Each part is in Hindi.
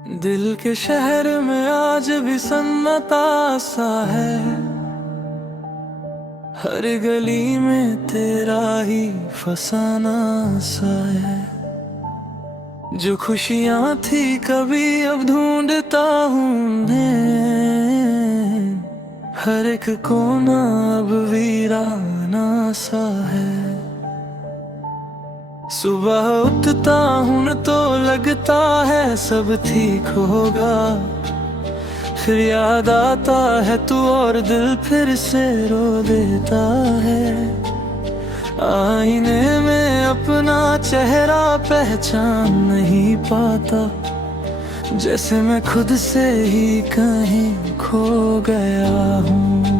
दिल के शहर में आज भी सन्नाटा सा है। हर गली में तेरा ही फसाना सा है। जो खुशियां थी कभी अब ढूंढता हूँ उन्हें। हर एक कोना अब वीराना सा है। सुबह उठता हूँ तो लगता है सब ठीक होगा। फिर याद आता है तू और दिल फिर से रो देता है। आईने में अपना चेहरा पहचान नहीं पाता। जैसे मैं खुद से ही कहीं खो गया हूँ।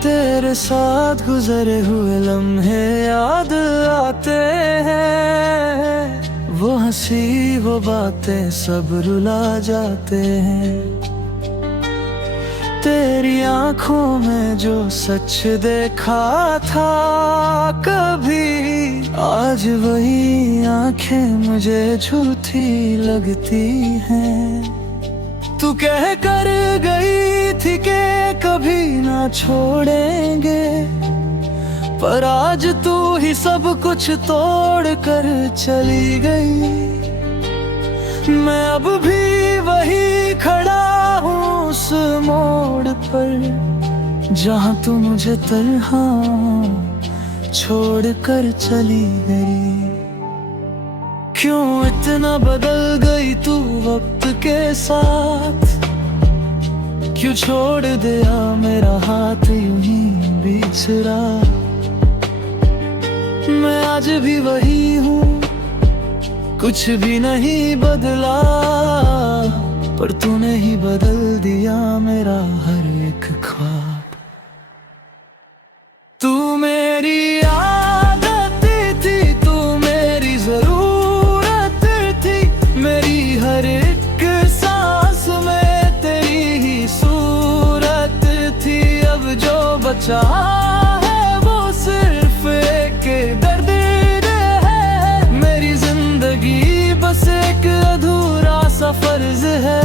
तेरे साथ गुजरे हुए लम्हे याद आते हैं। वो हंसी वो बातें सब रुला जाते हैं। तेरी आंखों में जो सच देखा था कभी, आज वही आंखें मुझे झूठी लगती हैं। तू कह कर गई थी कि कभी ना छोड़ेंगे, पर आज तू ही सब कुछ तोड़ कर चली गई। मैं अब भी वही खड़ा हूँ उस मोड़ पर, जहाँ तू मुझे तन्हा छोड़ कर चली गई। क्यों इतना बदल गई तू वक्त के साथ? क्यों छोड़ दिया मेरा हाथ यूं ही बीच रात? मैं आज भी वही हूँ, कुछ भी नहीं बदला, पर तूने ही बदल दिया मेरा हर एक ख्वाब। तू मेरी आदत थी, तू मेरी जरूरत थी, मेरी हर एक सांस में तेरी ही सूरत थी। अब जो बचा है वो सिर्फ एक दर्द है। मेरी जिंदगी बस एक अधूरा सा फर्ज है।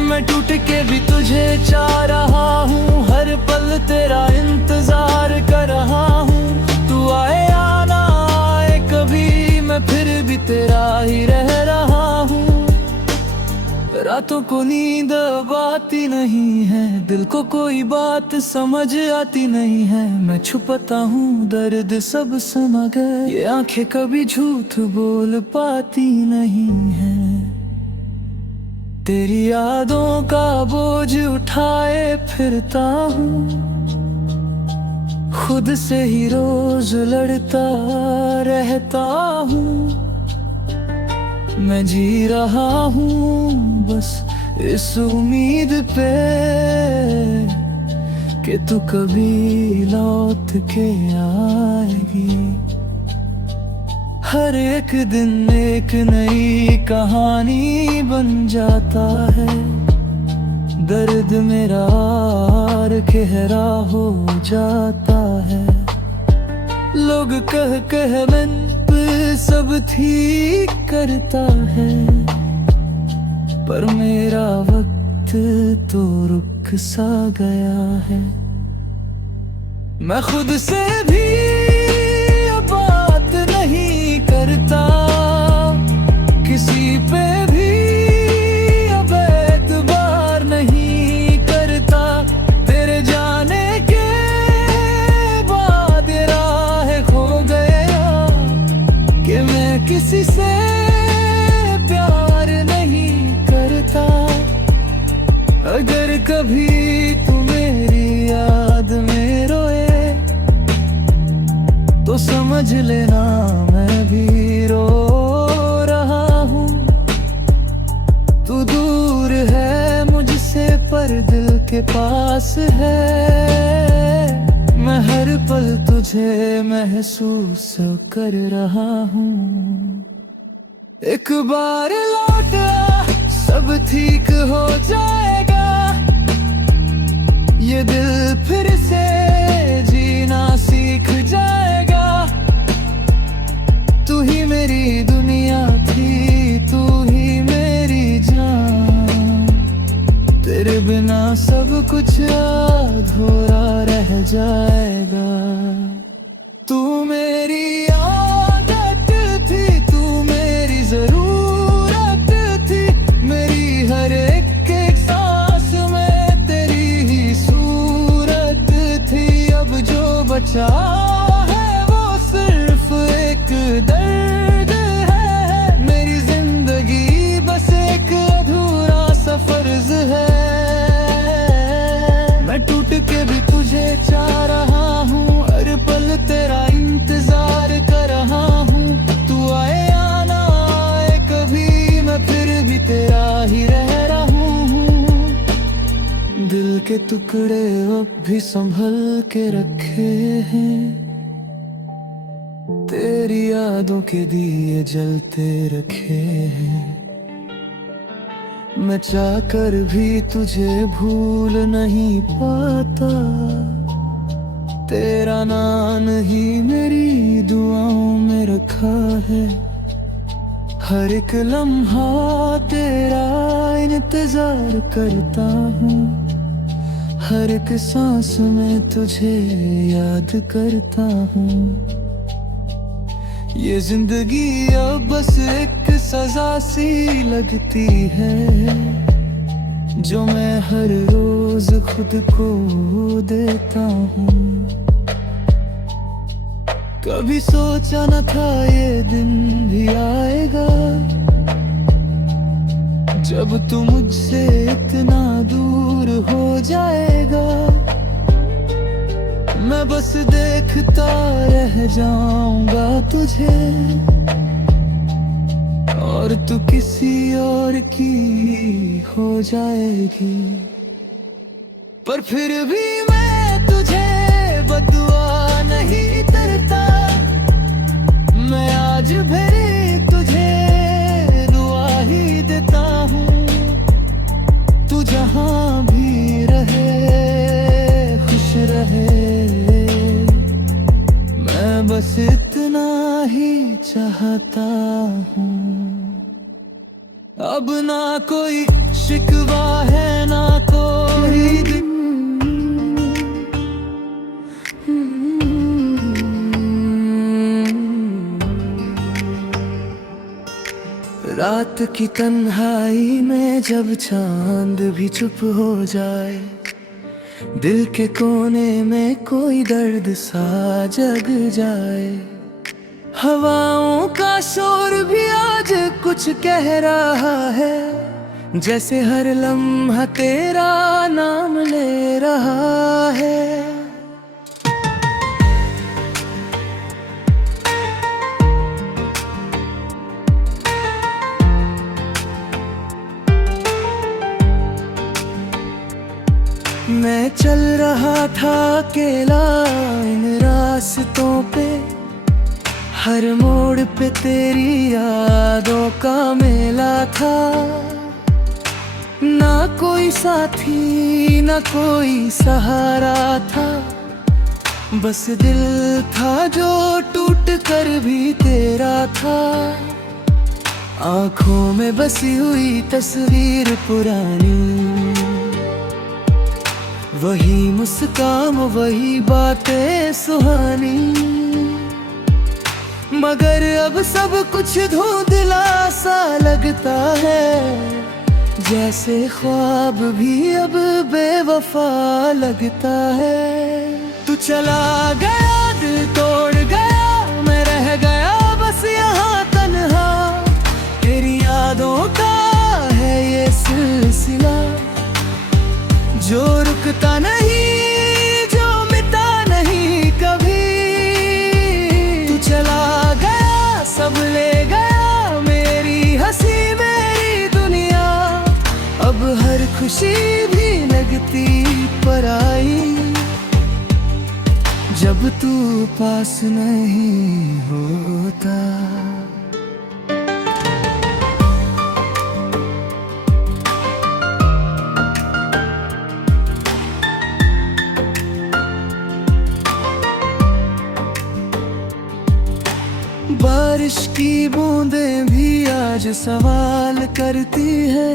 मैं टूट के भी तुझे चाह रहा हूँ, हर पल तेरा इंतजार कर रहा हूँ। तू आए या ना आए कभी, मैं फिर भी तेरा ही रह रहा हूँ। रातों को नींद अब आती नहीं है, दिल को कोई बात समझ आती नहीं है। मैं छुपाता हूँ दर्द सब समा गए, ये आंखें कभी झूठ बोल पाती नहीं है। तेरी यादों का बोझ उठाए फिरता हूँ, खुद से ही रोज लड़ता रहता हूँ। मैं जी रहा हूँ बस इस उम्मीद पे कि तू कभी लौट के आएगी। हर एक दिन एक नई कहानी बन जाता है। दर्द मेरा और गहरा हो जाता है। लोग कह कह मन पे सब ठीक करता है, पर मेरा वक्त तो रुक सा गया है। मैं खुद से भी अब बात नहीं करता, किसी पे भी अब एतबार नहीं करता। तेरे जाने के बाद ये राह खो गया कि मैं किसी से प्यार नहीं करता। अगर कभी तू मेरी याद में रोए तो समझ लेना मैं भी रो रहा हूँ। तू दूर है मुझसे पर दिल के पास है। मैं हर पल तुझे महसूस कर रहा हूँ। एक बार लौट आ, सब हो जाएगा। ये दिल फिर से जीना सीख जाएगा। तू ही मेरी दुनिया थी, तू ही मेरी जान। तेरे बिना सब कुछ अधूरा रह जाएगा। तू मेरी आदत थी, तू मेरी जरूरत थी। मेरी हर एक सांस में तेरी ही सूरत थी। अब जो बचा है वो सिर्फ एक दर्द है। मेरी जिंदगी बस एक अधूरा सा फर्ज है। मैं टूट के भी तुझे चाह रहा हूँ, हर पल तेरा इंतजार कर रहा हूँ। तू आए या ना आए कभी, मैं फिर भी तेरा ही रह रहा हूँ। दिल के टुकड़े अब भी संभल के रखे हैं। तेरी यादों के दिए जलते रखे हैं। मैं चाहकर भी तुझे भूल नहीं पाता। तेरा नाम ही मेरी दुआओं में रखा है। हर एक लम्हा तेरा इंतजार करता हूँ। हर एक सांस में तुझे याद करता हूँ। ये जिंदगी अब बस एक सजा सी लगती है, जो मैं हर रोज खुद को देता हूँ। कभी सोचा न था ये दिन भी आएगा, जब तू मुझसे इतना दूर हो जाएगा। मैं बस देखता रह जाऊंगा तुझे, और तू किसी और की हो जाएगी। पर फिर भी मैं तुझे बदुआ नहीं करता। मैं आज भी तुझे दुआ ही देता हूँ। तू जहाँ भी रहे खुश रहे, मैं बस इतना ही चाहता हूँ। अब ना कोई शिकवा है ना कोई दिन। रात की तन्हाई में जब चांद भी चुप हो जाए, दिल के कोने में कोई दर्द सा जग जाए। हवाओं का शोर भी आज कुछ कह रहा है, जैसे हर लम्हा तेरा नाम ले रहा है। मैं चल रहा था अकेला इन रास्तों पे, हर मोड़ पे तेरी यादों का मेला था। ना कोई साथी ना कोई सहारा था, बस दिल था जो टूट कर भी तेरा था। आँखों में बसी हुई तस्वीर पुरानी, वही मुस्कान वही बातें सुहानी। मगर अब सब कुछ धुंधला सा लगता है, जैसे ख्वाब भी अब बेवफा लगता है। तू चला गया दिल तोड़ गया, मैं रह गया बस यहाँ तन्हा। तेरी यादों का है ये सिलसिला, जो रुकता नहीं जो मिटा नहीं कभी। तू चला गया सब ले गया, मेरी हंसी मेरी दुनिया। अब हर खुशी भी लगती पराई, जब तू पास नहीं होता। आज सवाल करती है,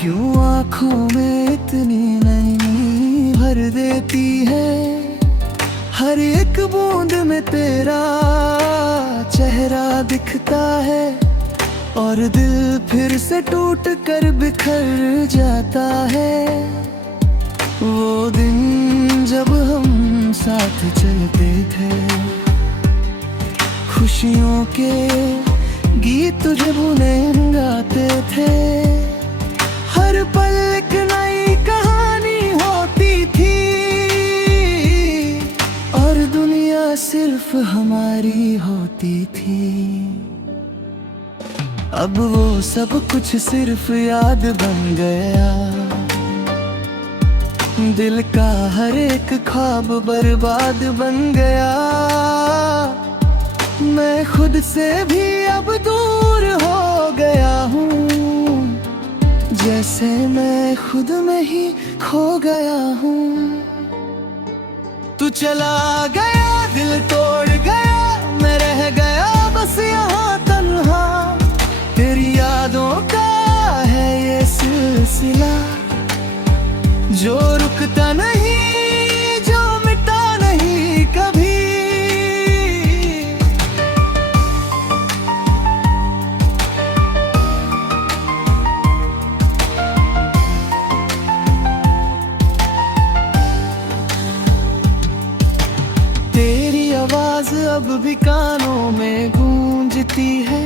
क्यों आँखों में इतनी नमी भर देती है। हर एक बूंद में तेरा चेहरा दिखता है, और दिल फिर से टूट कर बिखर जाता है। वो दिन जब हम साथ चलते थे, खुशियों के गीत तुझे बुने गाते थे। हर पल एक नई कहानी होती थी, और दुनिया सिर्फ हमारी होती थी। अब वो सब कुछ सिर्फ याद बन गया, दिल का हर एक ख्वाब बर्बाद बन गया। मैं खुद से भी अब दूर हो गया हूँ, जैसे मैं खुद में ही खो गया हूँ। तू चला गया, दिल तोड़ गया, मैं रह गया बस यहाँ तन्हा। तेरी यादों का है ये सिलसिला, जो रुकता नहीं, जो मिटा नहीं कभी। तेरी आवाज अब भी कानों में गूंजती है,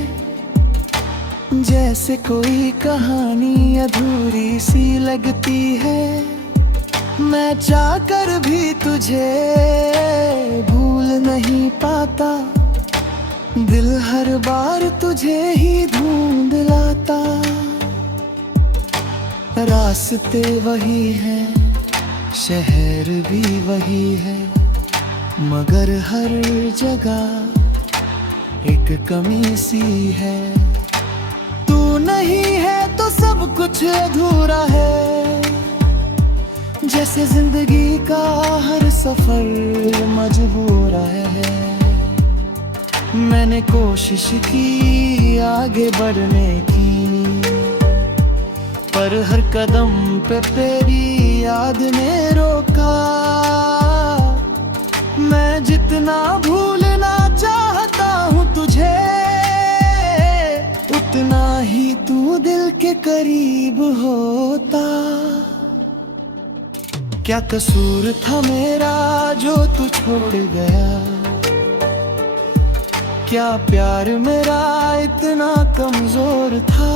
जैसे कोई कहानी अधूरी सी लगती है। मैं चाहकर भी तुझे भूल नहीं पाता, दिल हर बार तुझे ही ढूंढ लाता। रास्ते वही हैं, शहर भी वही है, मगर हर जगह एक कमी सी है। तू नहीं है तो सब कुछ अधूरा है, जैसे जिंदगी का हर सफर मजबूर है। मैंने कोशिश की आगे बढ़ने की, पर हर कदम पे तेरी याद ने रोका। मैं जितना भूलना चाहता हूँ तुझे, उतना ही तू दिल के करीब होता। क्या कसूर था मेरा जो तू छोड़ गया, क्या प्यार मेरा इतना कमजोर था।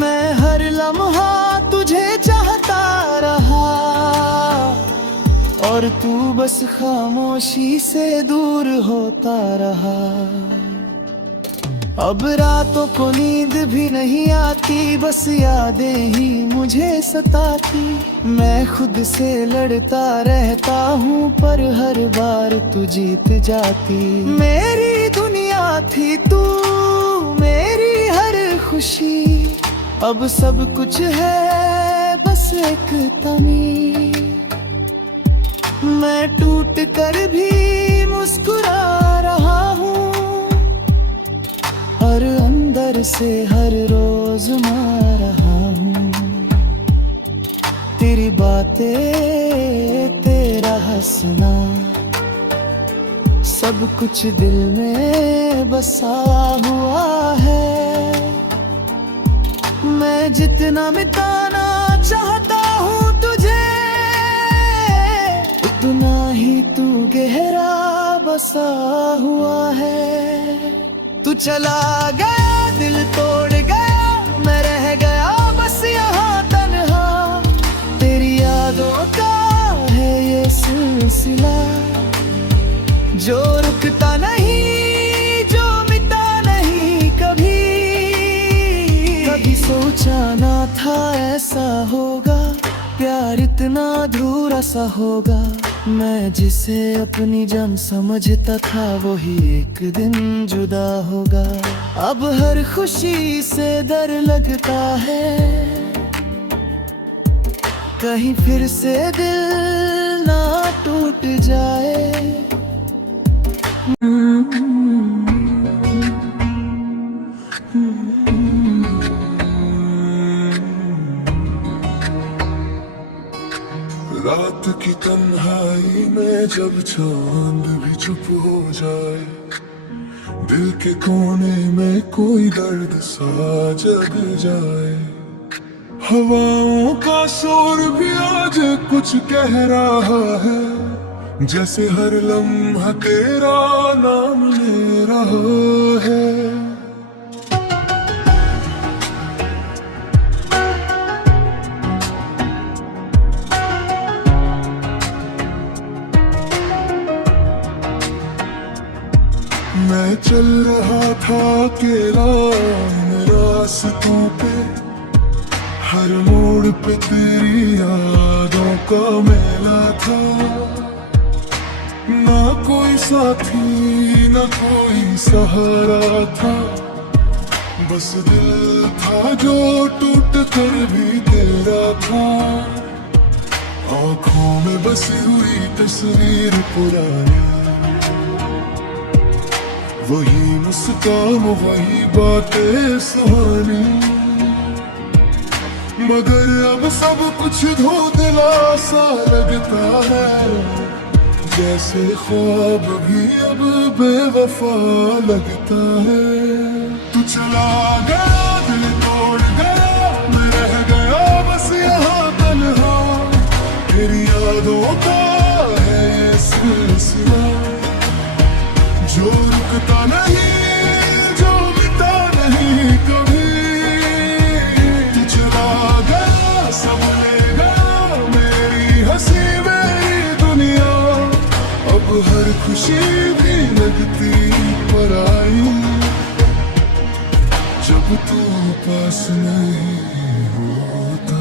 मैं हर लम्हा तुझे चाहता रहा, और तू बस खामोशी से दूर होता रहा। अब रातों को नींद भी नहीं आती, बस यादें ही मुझे सताती। मैं खुद से लड़ता रहता हूँ, पर हर बार तू जीत जाती। मेरी दुनिया थी तू, मेरी हर खुशी, अब सब कुछ है बस एक कमी। मैं टूट कर भी मुस्कुरा रहा हूँ, और अंदर से हर रोज मर रहा हूँ। तेरी बातें, तेरा हंसना, सब कुछ दिल में बसा हुआ है। मैं जितना मिटाना चाहता हूँ तुझे, उतना ही तू गहरा बसा हुआ है। तू चला गया, दिल तोड़ गया, मैं रह गया बस यहाँ तन्हा। तेरी यादों का है ये सिलसिला, जो रुकता नहीं, जो मिटा नहीं कभी। कभी सोचा ना था ऐसा होगा, प्यार इतना अधूरा सा होगा। मैं जिसे अपनी जान समझता था, वही एक दिन जुदा होगा। अब हर खुशी से डर लगता है, कहीं फिर से दिल ना टूट जाए। रात की तन्हाई में जब चांद भी चुप हो जाए, दिल के कोने में कोई दर्द सा जग जाए। हवाओं का शोर भी आज कुछ कह रहा है, जैसे हर लम्हा तेरा नाम ले रहा है। मैं चल रहा था अकेला इन रास्तों पे, हर मोड़ पे तेरी यादों का मेला था। ना कोई साथी ना कोई सहारा था, बस दिल था जो टूट कर भी तेरा था। आँखों में बसी हुई तस्वीर पुरानी, वही मुस्कान वही बातें सुहानी, मगर अब सब कुछ धुंधला सा लगता है, जैसे ख्वाब भी अब बेवफा लगता है। तू चला गया दिल तोड़ गया, मैं रह गया बस यहाँ तन्हा, तेरी यादों का है ये सिलसिला, जो रुकता नहीं जो मिटा नहीं कभी। तू चला गया सब ले गया मेरी हंसी मेरी दुनिया, अब हर खुशी भी लगती पराई, जब तू पास नहीं होता।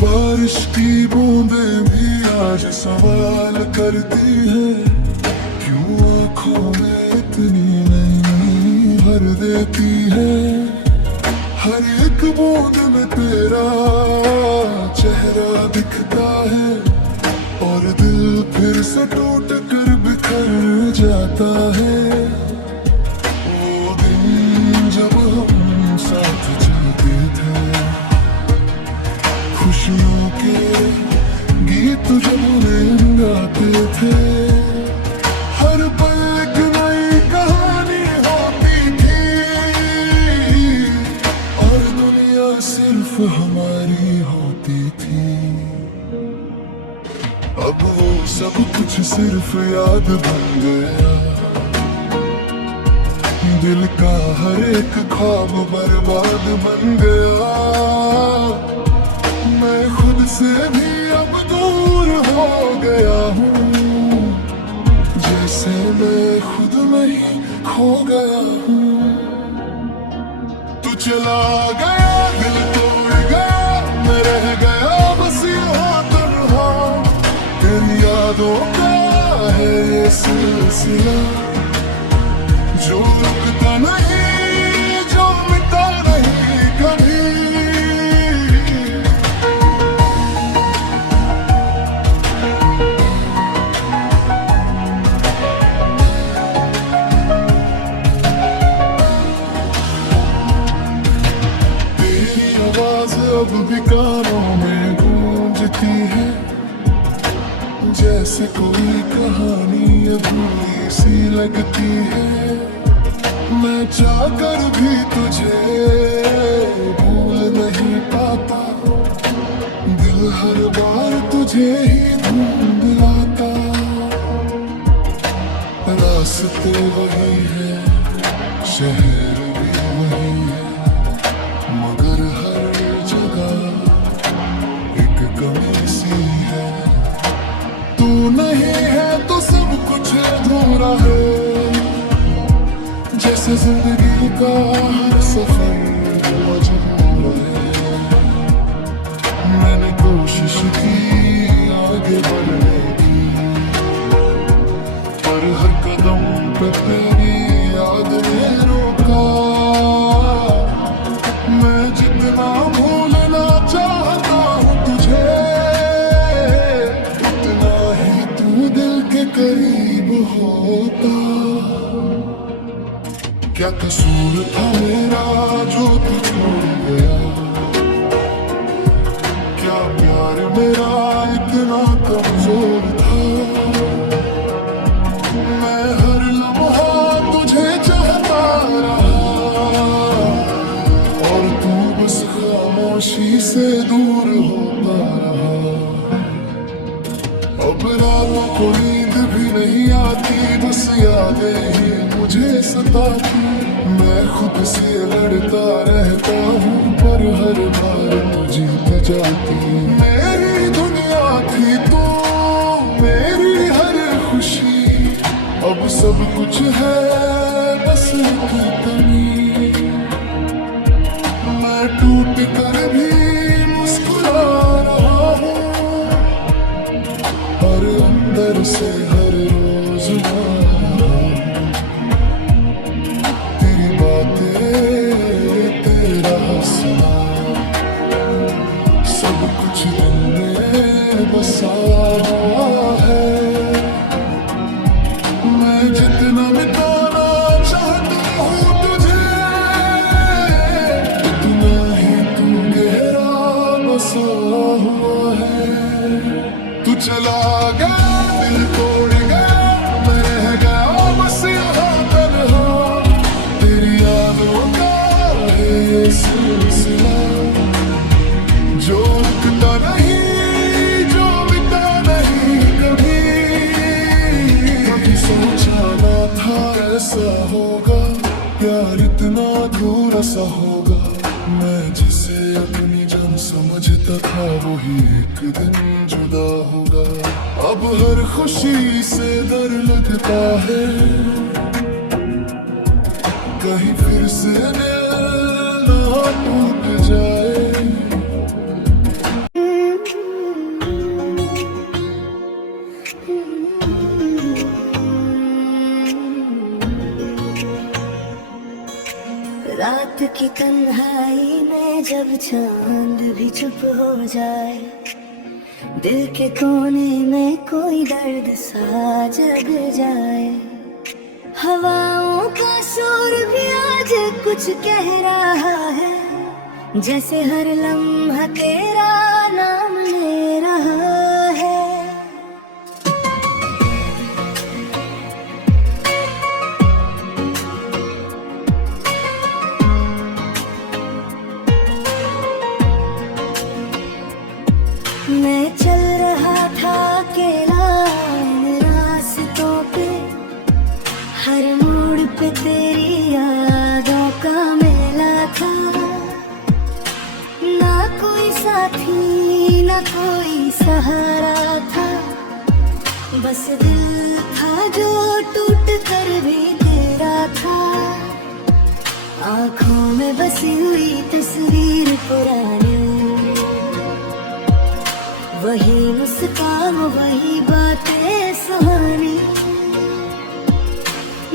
बारिश की बूंदें भी आज सवाल करती है, क्यों आँखों में इतनी नमी भर देती है। हर एक बूंद में तेरा चेहरा दिखता है, और दिल फिर से टूट कर बिखर जाता है। वो दिन जब हम साथ चलते थे, खुशियों के गीत जब गाते थे, हर पल एक नई कहानी होती थी, और दुनिया सिर्फ हमारी होती थी। अब वो सब कुछ सिर्फ याद बन गया, दिल का हर एक ख्वाब बर्बाद बन गया। मैं खुद से भी अब दूर हो गया हूँ, जैसे मैं खुद में ही खो गया हूँ। तू चला गया दिल तोड़ गया, मैं रह गया बस यहाँ तन्हा, तेरी यादों का है ये सिलसिला, जो रुकता नहीं जो मिटा नहीं कभी। अब भी कानों में गूंजती है, जैसे कोई कहानी अधूरी सी लगती है। मैं चाहकर भी तुझे भूल नहीं पाता, दिल हर बार तुझे ही ढूंढ लाता। रास्ते वही है शहर भी वही है, मगर हर एक कमी सी है। तू नहीं है तो सब कुछ अधूरा है, जैसे जिंदगी का हर सफर मजबूर है। मैंने कोशिश की आगे बढ़ने की, पर हर कदम पे तेरी याद ने रोका। मैं जितना भूलना चाहता हूँ तुझे, उतना क्या कसूर था मेरा जो तू छोड़ गया, क्या प्यार मेरा इतना कमजोर था। मैं हर लम्हा तुझे चाहता रहा और तू बस खामोशी से दूर होता रहा। अब रातों को नींद भी नहीं आती, बस यादें ही मुझे सताती। मैं खुद से लड़ता रहता हूँ पर हर बार तू जीत जाती। मेरी दुनिया थी तो मेरी हर खुशी, अब सब कुछ है बस एक कमी। मैं टूट कर भी मुस्कुरा रहा हूँ और अंदर से हर रोज तेरी बातें, तेरा हंसना, सब कुछ दिल में बसा हुआ है। मैं जितना मिटाना चाहता हूँ तुझे, उतना ही तू गहरा बसा हुआ है। तू चला गया, दिल तोड़ गया, मैं रह गया बस यहाँ तन्हा। तेरी यादों का है ये सिलसिला जो रुकता नहीं, जो मिटा नहीं कभी। कभी सोचा ना था ऐसा होगा, प्यार इतना अधूरा सा होगा। मैं जिसे अपनी जान समझता था वही एक दिन जुदा होगा। अब हर खुशी से डर लगता है कहीं फिर से दिल ना टूट जाए। रात की तन्हाई में जब चांद भी चुप हो जाए, दिल के कोने में कोई दर्द सा जग जाए। हवाओं का शोर भी आज कुछ कह रहा है, जैसे हर लम्हा तेरा नाम ले रहा है। मैं चल रहा था अकेला इन रास्तों पे, हर मोड़ पे तेरी यादों का मेला था। ना कोई साथी ना कोई सहारा था, बस दिल था जो टूट कर भी तेरा था। आँखों में बसी हुई तस्वीर पुरानी, वही मुस्कान वही बातें सुहानी।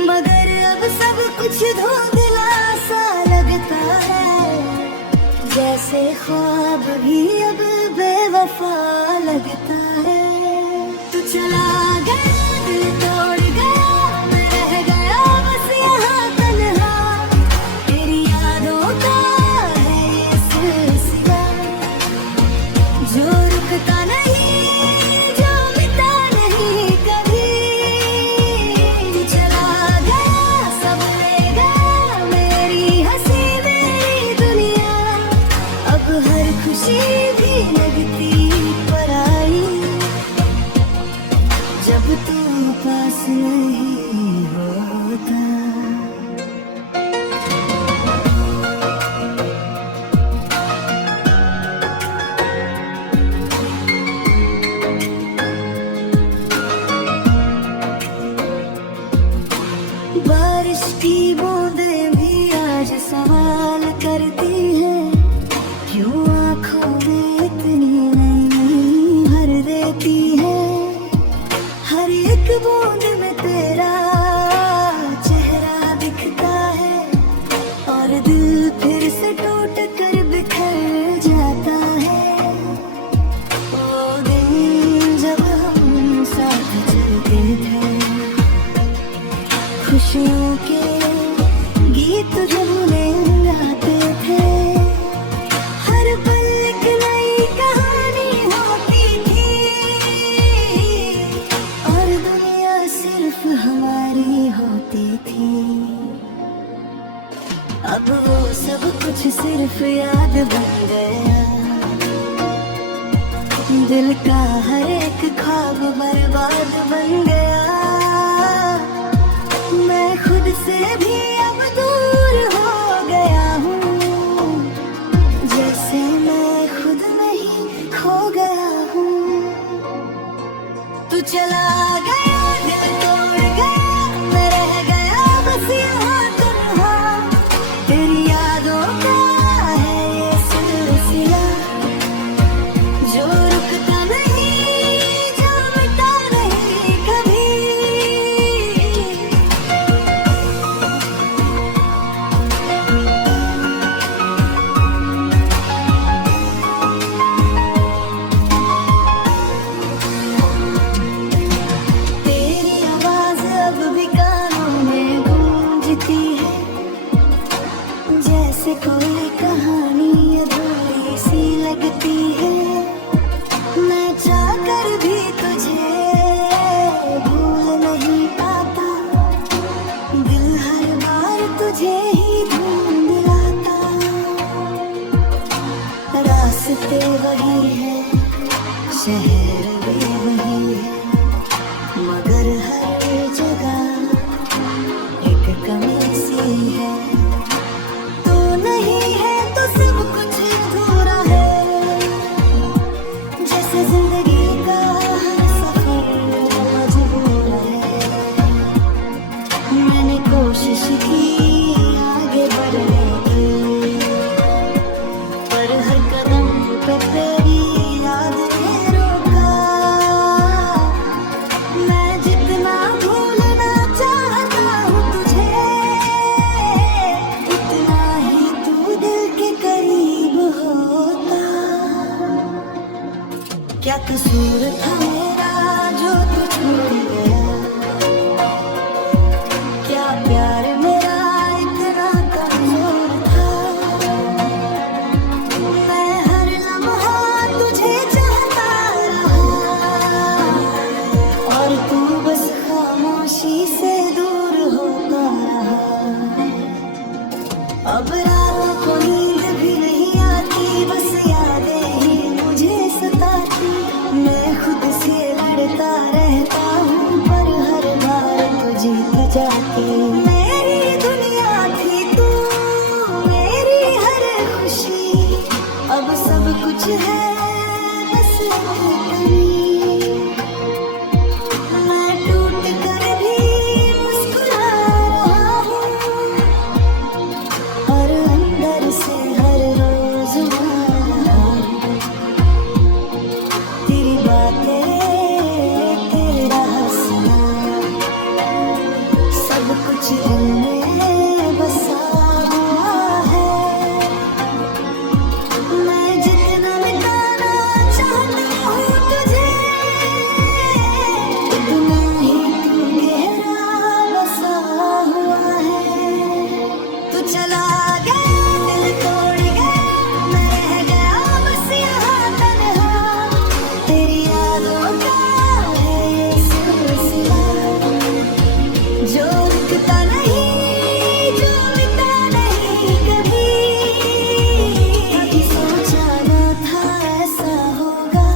मगर अब सब कुछ धुंधला सा लगता है, जैसे ख्वाब भी अब बेवफा लगता है। तू चला गया, दिल तोड़ गया, मैं रह गया बस यहाँ तन्हा। तेरी यादों का है ये सिलसिला जो रुकता नहीं, जो मिटा नहीं कभी। तू चला गया, सब ले गया, मेरी हंसी मेरी दुनिया। अब हर खुशी भी लगती पराई, जब तू पास नहीं होता। बारिश की बूंदें भी आज सवाल करती हैं, क्यों आँखों में इतनी नमी भर देती है। हर एक बूंद में तेरा चेहरा दिखता है, और दिल फिर से टूट कर बिखर जाता है। वो दिन जब हम साथ चलते थे, खुशियों के सिर्फ याद बन गया, दिल का हर एक ख्वाब बर्बाद बन गया। मैं खुद से भी अब दूर हो गया हूँ, जैसे मैं खुद में ही खो गया हूँ। तू चला गया, दिल तोड़ गया, मैं रह गया बस यहाँ तन्हा। तेरी यादों का है ये सिलसिला, जो रुकता नहीं, जो मिटता नहीं कभी। तेरी आवाज अब भी कानों में गूंजती है, जैसे कोई कहानी अधूरी सी लगती है। मैं चाहकर भी तुझे भूल नहीं पाता, दिल हर बार तुझे ही ढूंढ लाता। रास्ते वही है, शहर भी वही है, मगर हर जगह एक कमी सी है। तू नहीं है तो सब कुछ अधूरा है, जैसे जिंदगी का हर सफर मजबूर है। मैंने कोशिश की आगे बढ़ने की, पर हर कदम पे तेरी याद ने रोका। मैं जितना भूलना चाहता हूँ तुझे, उतना ही तू दिल के करीब होता। क्या कसूर था मेरा जो तू छूट गया, क्या प्यार मेरा इतना कमजोर था। मैं हर लम्हा तुझे चाहता रहा, और तू बस खामोशी से दूर होता रहा। अब रातों को नींद भी नहीं आती, बस यादें ही मुझे सताती। मैं खुद से लड़ता रहता हूँ, पर हर बार तू जीत जाती। मेरी दुनिया थी तू, मेरी हर खुशी, अब सब कुछ है बस एक कमी। मैं टूट कर भी मुस्कुरा रहा हूँ, और अंदर से हर रोज रो रहा हूँ। तेरी बातें, तेरा हंसना, सब कुछ दिल में बसा हुआ है। मैं जितना मिटाना चाहता हूँ तुझे, उतना ही तू गहरा बसा हुआ है। तू चला गया, दिल तोड़ गया, मैं रह गया बस यहाँ तन्हा। तेरी यादों का है ये सिलसिला, जो रुकता नहीं, जो मिटता नहीं कभी। कभी सोचा न था ऐसा होगा,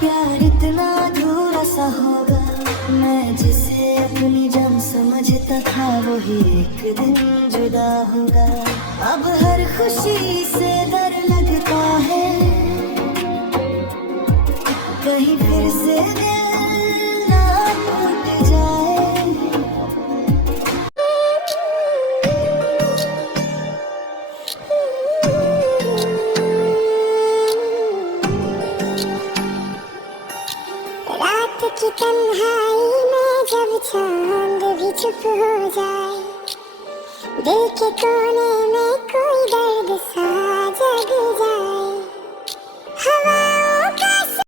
प्यार इतना अधूरा सा होगा। मैं जिसे अपनी जान समझता था, वही एक दिन जुदा होगा। अब हर खुशी से डर लगता है, कहीं फिर से दिल ना टूट जाए। रात की तन्हाई में जब चांद भी चुप हो जाए, दिल के कोने में कोई दर्द